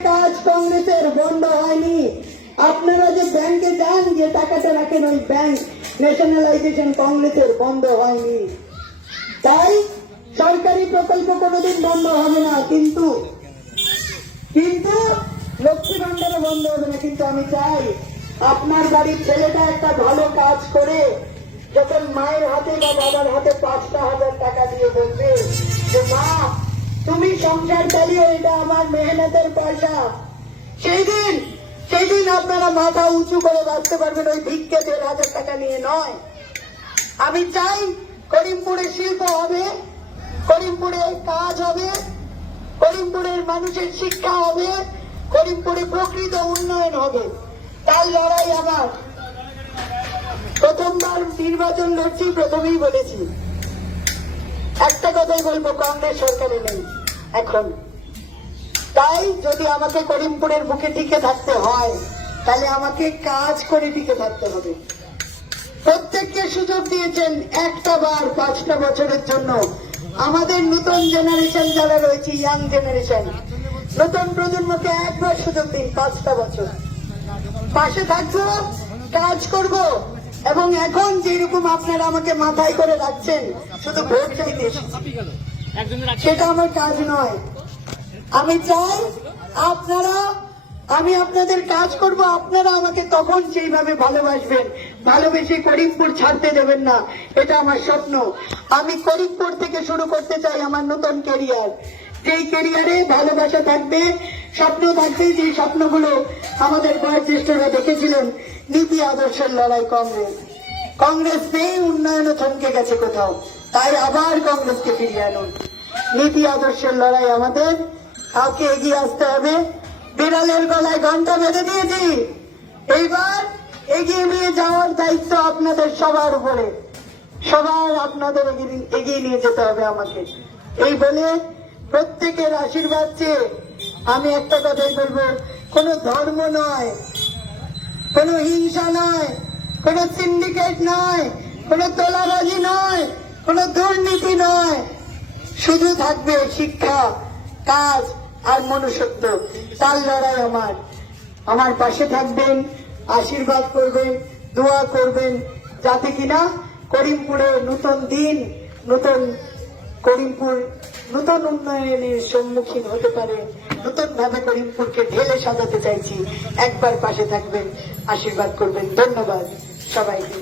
কাজ কংগ্রেসের বন্ধ হয়নি। আপনারা যে ব্যাংকে যান, যে টাকাটা রাখেন, ওই ব্যাংক ন্যাশনালাইজেশন কংগ্রেসের বন্ধ হয়নি। তাই সরকারি প্রকল্প কোনোদিন বন্ধ হবে না, কিন্তু লক্ষ্মী ভান্ডারও বন্ধ হবে না। কিন্তু আমি চাই আপনার বাড়ির ছেলেটা একটা ভালো কাজ করে যখন মায়ের হাতে বা বাবার হাতে 5,000 টাকা দিয়ে বলবে যে মা তুমি সংসার চালিয়ে, এটা আমার মেহনতের পয়সা, সেই দিন আপনারা মাথা উঁচু করে বাঁচতে পারবেন, ওই ভিক্ষে 1,500 টাকা নিয়ে নয়। আমি চাই করিমপুরে শিল্প হবে, করিমপুরে কাজ হবে, করিমপুরের মানুষের শিক্ষা হবে, করিমপুরে প্রকৃত উন্নয়ন হবে। তাই লড়াই আমার। প্রথমবার নির্বাচন লড়ছি, প্রথমেই বলেছি একটা কথাই বলবো, কংগ্রেস সরকারে নেই এখন। তাই যদি আমাকে করিমপুরের বুকে টিকে থাকতে হয়, তাহলে আমাকে কাজ করে টিকে থাকতে হবে। প্রত্যেককে সুযোগ দিয়েছেন একটা বার 5টা বছরের জন্য। আমাদের নতুন জেনারেশন যারা রয়েছে, ইয়াং জেনারেশন, নতুন প্রজন্মকে একবার সুযোগ দিন, 5টা বছর পাশে থাকবো, কাজ করব। এবং এখন যেরকম আপনারা আমাকে মাথায় করে রাখছেন শুধু ভোট চাইতে, সেটা আমার কাজ নয়। আমি চাই আমি আপনাদের কাজ করব, আপনারা আমাকে তখন সেইভাবে ভালোবাসবেন, ভালোবেসে করিমপুর ছাড়তে দেবেন না। এটা আমার স্বপ্ন। আমি করিমপুর থেকে শুরু করতে চাই আমার নতুন ক্যারিয়ার, যেই ক্যারিয়ারে ভালোবাসা থাকবে, স্বপ্ন থাকবে, যে স্বপ্নগুলো আমাদের বয়োজ্যেষ্ঠরা দেখেছিলেন। নীতি আদর্শের লড়াই কংগ্রেস নেই, উন্নয়নও থমকে গেছে কোথাও। তাই আবার কংগ্রেসকে ফিরিয়ে আনুন। নীতি আদর্শের লড়াই আমাদের, কাউকে এগিয়ে আসতে হবে। বিড়ালের গলায় ঘন্টা বেঁধে দিয়েছি, এইবার এগিয়ে নিয়ে যাওয়ার দায়িত্ব আপনাদের সবার উপরে। আপনাদের এগিয়ে নিয়ে যেতে হবে আমাকে। এই বলে প্রত্যেকের আশীর্বাদ চেয়ে আমি একটা কথাই বলবো, কোনো ধর্ম নয়, কোনো হিংসা নয়, কোনো সিন্ডিকেট নয়, কোনো তোলাবাজি নয়, কোনো দুর্নীতি নয়, শুধু থাকবে শিক্ষা, কাজ আর মনুষ্যত্ব। তার লড়াই আমার পাশে থাকবেন, আশীর্বাদ করবেন, দোয়া করবেন, যাতে কিনা করিমপুরে নতুন দিন, করিমপুর নতুন উন্নয়নের সম্মুখীন হতে পারে। নতুন ভাবে করিমপুরকে ঢেলে সাজাতে চাইছি। একবার পাশে থাকবেন, আশীর্বাদ করবেন। ধন্যবাদ সবাইকে।